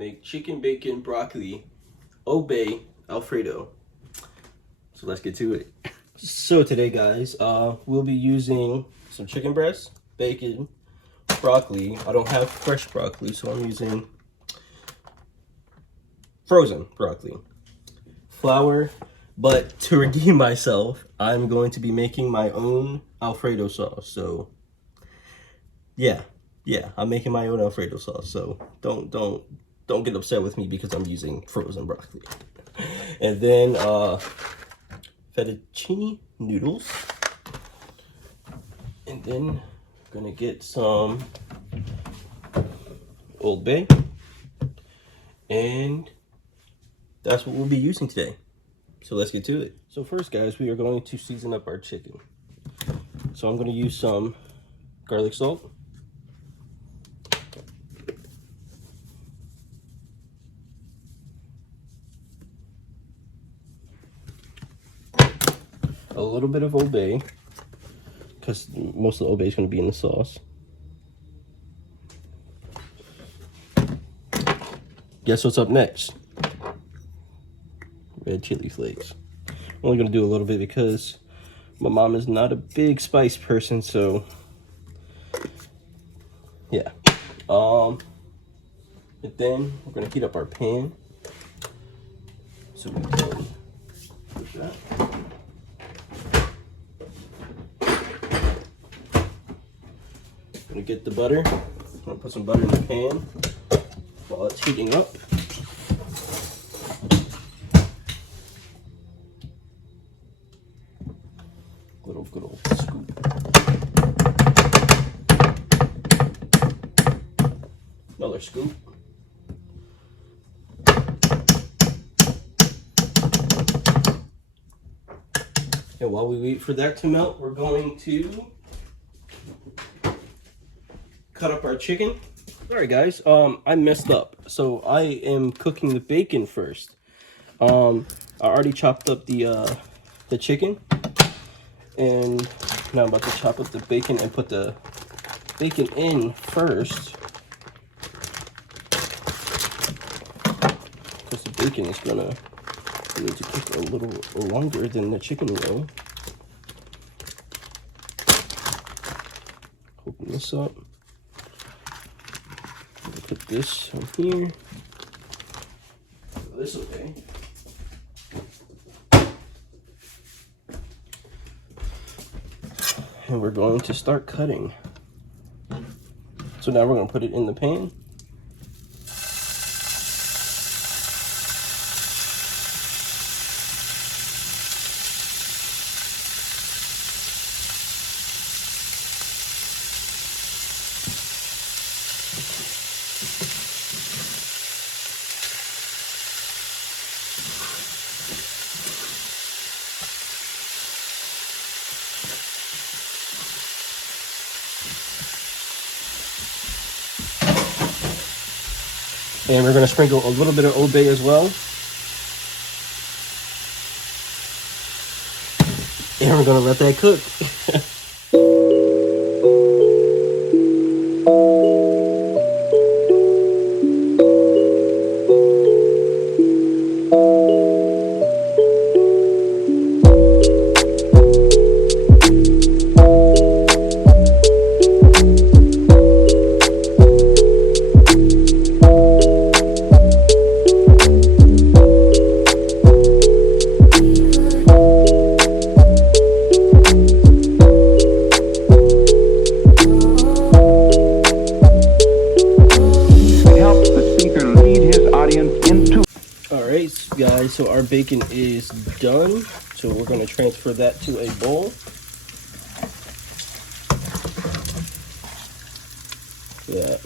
make chicken, bacon, broccoli, OldBay, Alfredo. So let's get to it. So today, guys, we'll be using some chicken breast, bacon, broccoli. I don't have fresh broccoli, so I'm using frozen broccoli, flour. But to redeem myself, I'm going to be making my own Alfredo sauce. So yeah, I'm making my own Alfredo sauce. So don't get upset with me because I'm using frozen broccoli. And then fettuccine noodles. And then gonna get some OldBay. And that's what we'll be using today. So let's get to it. So first, guys, we are going to season up our chicken. So I'm going to use some garlic salt. A little bit of OldBay, because most of the OldBay is going to be in the sauce. Guess what's up next? Red chili flakes. I'm only going to do a little bit because my mom is not a big spice person, so yeah. And then we're going to heat up our pan. So we can push that. I'm going to get the butter. I'm going to put some butter in the pan while it's heating up. Good old scoop. Another scoop. And while we wait for that to melt, we're going to cut up our chicken. Alright, guys, I messed up. So I am cooking the bacon first. I already chopped up the chicken. And now I'm about to chop up the bacon and put the bacon in first, because the bacon is gonna need to cook a little longer than the chicken will. Open this up. Put this on here. Put this away. And we're going to start cutting. So now we're going to put it in the pan. And we're going to sprinkle a little bit of OldBay as well. And we're going to let that cook. Guys, so our bacon is done, so we're going to transfer that to a bowl. Yeah.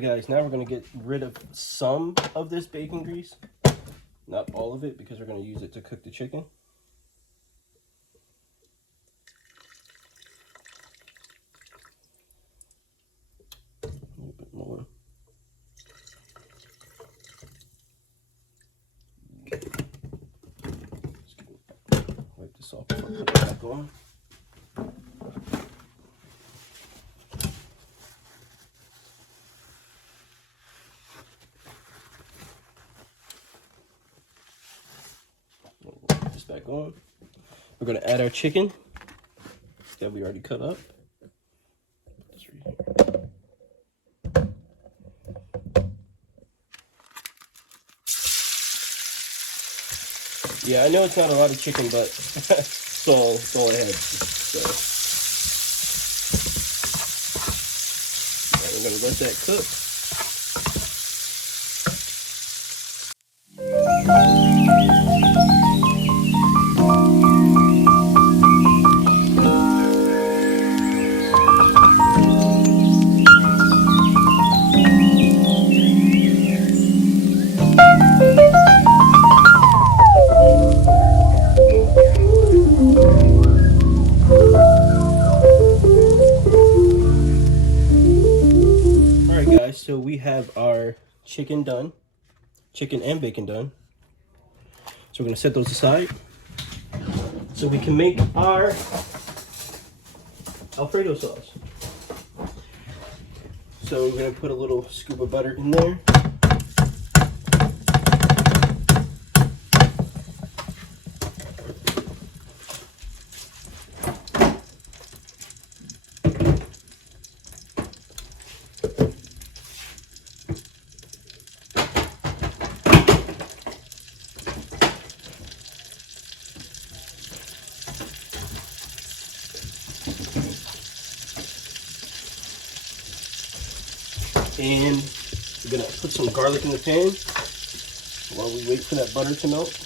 Guys, now we're going to get rid of some of this bacon grease, not all of it, because we're going to use it to cook the chicken. A little bit more. Put it back on. Put this back on. We're gonna add our chicken that we already cut up. This right here. Yeah, I know it's not a lot of chicken, but that's all I had. So yeah, we're gonna let that cook. Alright guys, so we have our chicken done. Chicken and bacon done. So we're gonna set those aside so we can make our Alfredo sauce. So we're gonna put a little scoop of butter in there. And we're gonna put some garlic in the pan while we wait for that butter to melt.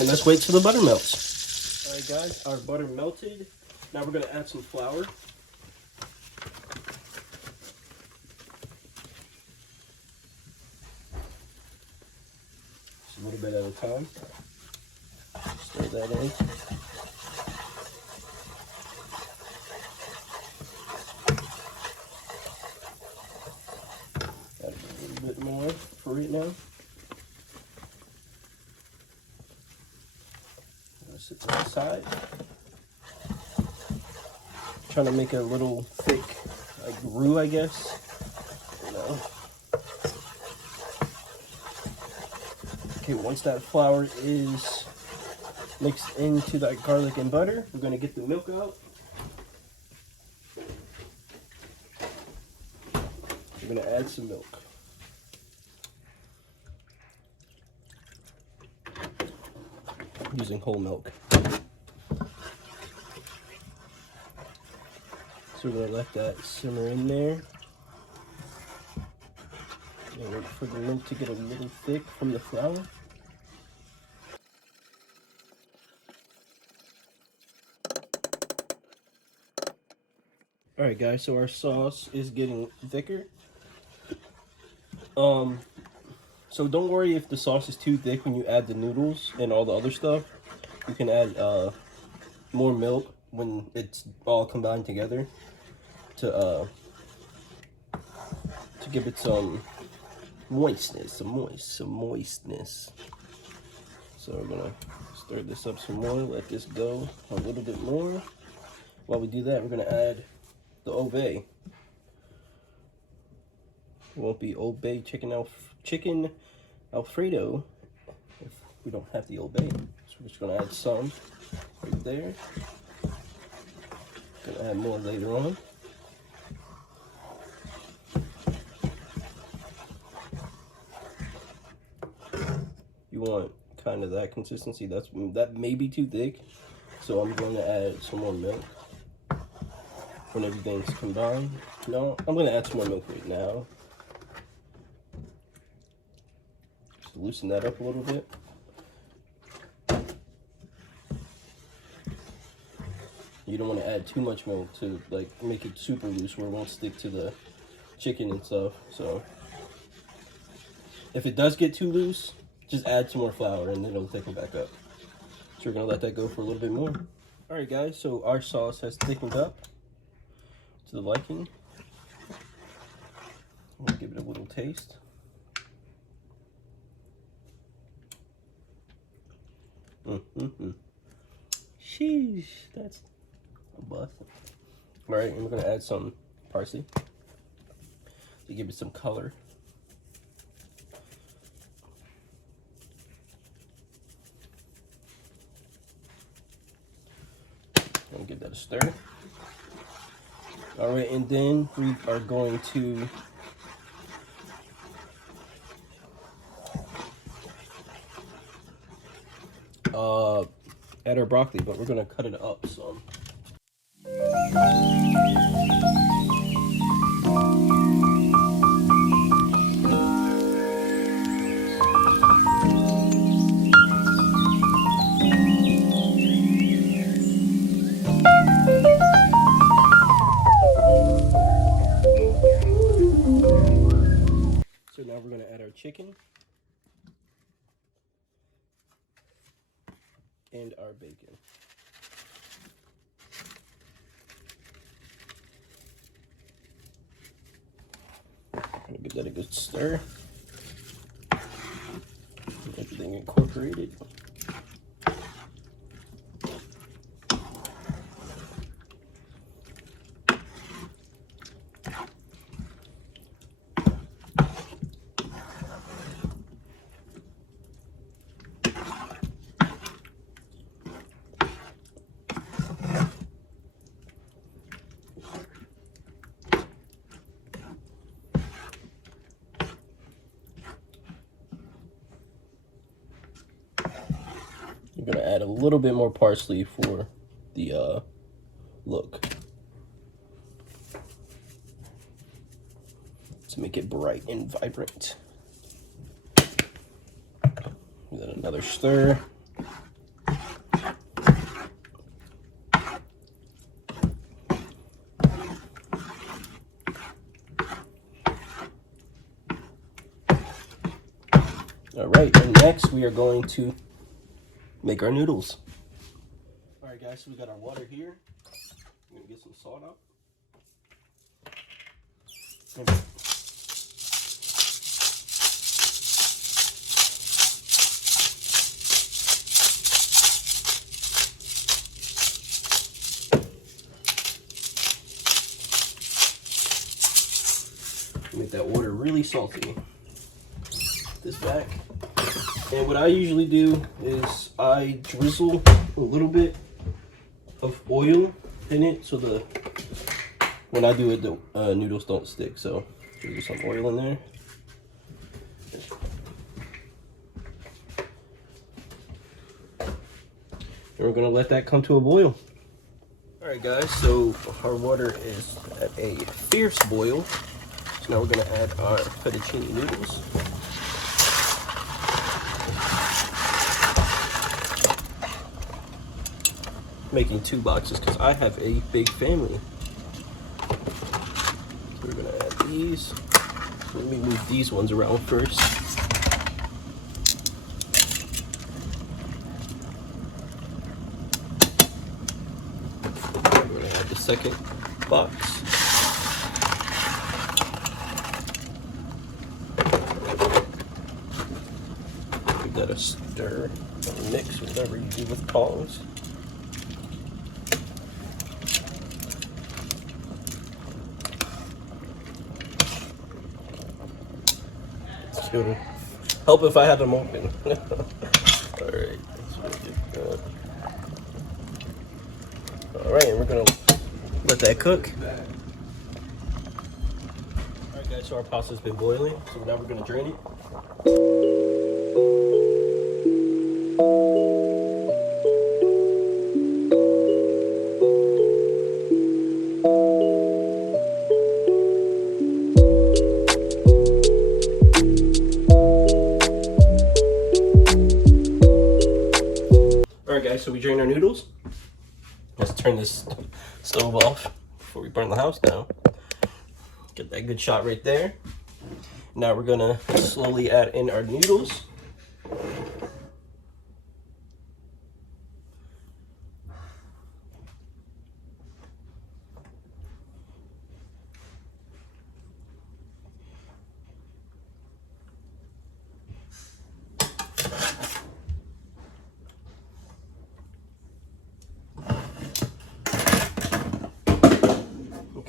And let's wait till the butter melts. All right guys, our butter melted. Now we're gonna add some flour. Just a little bit at a time. Stir that in. Add a little bit more for right now. Sit to the side. Trying to make a little thick, like roux, I guess. You know. Okay, once that flour is mixed into that garlic and butter, we're gonna get the milk out. We're gonna add some milk. Using whole milk. So we're gonna let that simmer in there. And wait for the milk to get a little thick from the flour. Alright guys, so our sauce is getting thicker. So don't worry if the sauce is too thick when you add the noodles and all the other stuff. You can add more milk when it's all combined together to give it some moistness, some moistness. So we're gonna stir this up some more, let this go a little bit more. While we do that, we're gonna add the OldBay. It won't be OldBay chicken Alfredo if we don't have the OldBay. So we're just gonna add some right there. Gonna add more later on. You want kind of that consistency. That may be too thick, so I'm going to add some more milk when everything's combined. No, I'm going to add some more milk right now. Just loosen that up a little bit. You don't want to add too much milk to like make it super loose where it won't stick to the chicken and stuff. So if it does get too loose, just add some more flour and then it'll thicken back up. So we're gonna let that go for a little bit more. All right, guys, so our sauce has thickened up to the liking. I'm gonna give it a little taste. Sheesh, that's a bust. All right, and we're gonna add some parsley to give it some color. And give that a stir. All right, and then we are going to add our broccoli, but we're gonna cut it up some. So now we're gonna add our chicken and our bacon. Give that a good stir. Everything incorporated. We're gonna add a little bit more parsley for the look, to make it bright and vibrant. Then another stir. All right, and next we are going to make our noodles. All right, guys, so we got our water here. I'm gonna get some salt out. Make that water really salty. Put this back. And what I usually do is I drizzle a little bit of oil in it so when I do it, the noodles don't stick. So there's some oil in there. And we're gonna let that come to a boil. All right, guys, so our water is at a fierce boil. So now we're gonna add our fettuccine noodles. Making 2 boxes because I have a big family. So we're gonna add these. Let me move these ones around first. We're gonna add the second box. Give that a stir, a mix, whatever you do with tongs. It would help if I had them open. Alright, alright, and we're gonna let that cook. Alright, guys, so our pasta's been boiling, so now we're gonna drain it. Alright, guys, so we drain our noodles. Let's turn this stove off before we burn the house down. Get that good shot right there. Now we're gonna slowly add in our noodles.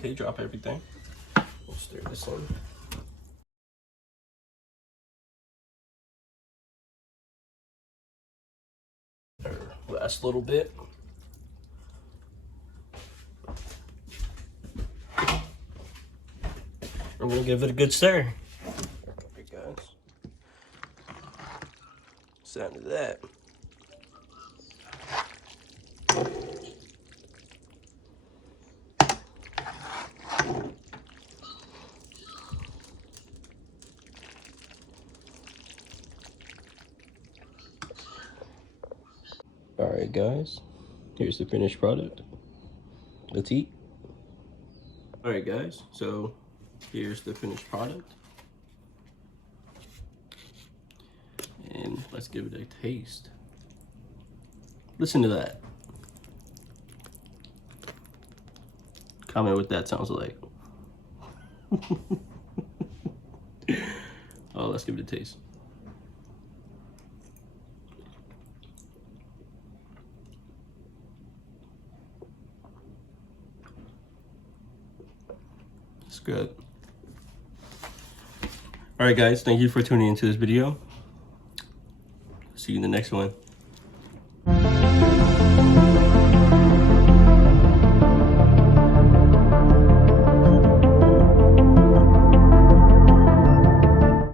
Okay, drop everything. We'll stir this in. Last little bit. I'm gonna give it a good stir. Alright guys. Sound of that. Alright guys, here's the finished product. Let's eat. Alright guys, so here's the finished product. And let's give it a taste. Listen to that. Comment what that sounds like. Oh, let's give it a taste. It's good. All right, guys, thank you for tuning into this video. See you in the next one.